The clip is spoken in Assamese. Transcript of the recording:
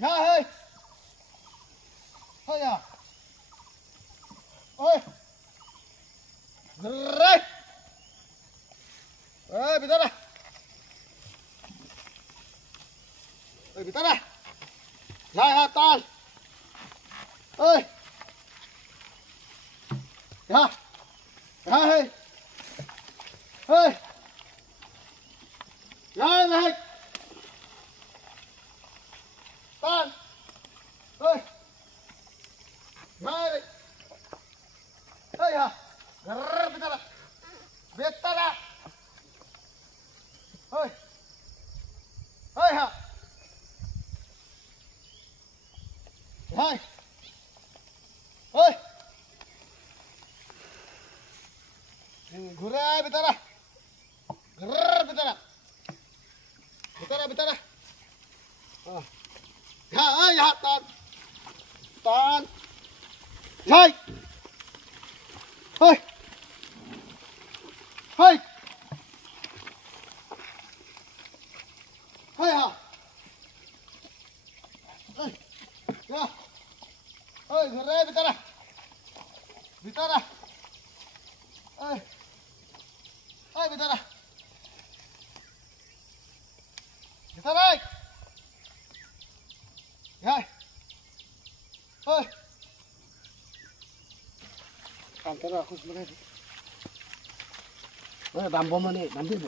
Ya ơi. Thôi à. Ôi. Rồi. Ê, bị tắt này. Ê, bị tắt này. Dài hà tan. Ơi. Ya. Ya ơi. Ơi. Ya này. Tan. Ơi. Ya này. Ơi à. Rrr, bị tắt này. Bị tắt này. Ơi. Ơi hả. Hai. Ơi. ঘুরে ভিতরে ভিতরে ভিতরে ভিতরে হ্যাঁ এই হাত টান টান যাই হেই হেই হেই হ্যাঁ এই যা এই ঘুরে ভিতরে ভিতরে এই এই ভিতরে ভিতরে যাই এই কান্তরা খুশ মনে দাম বম মানে দাম দিব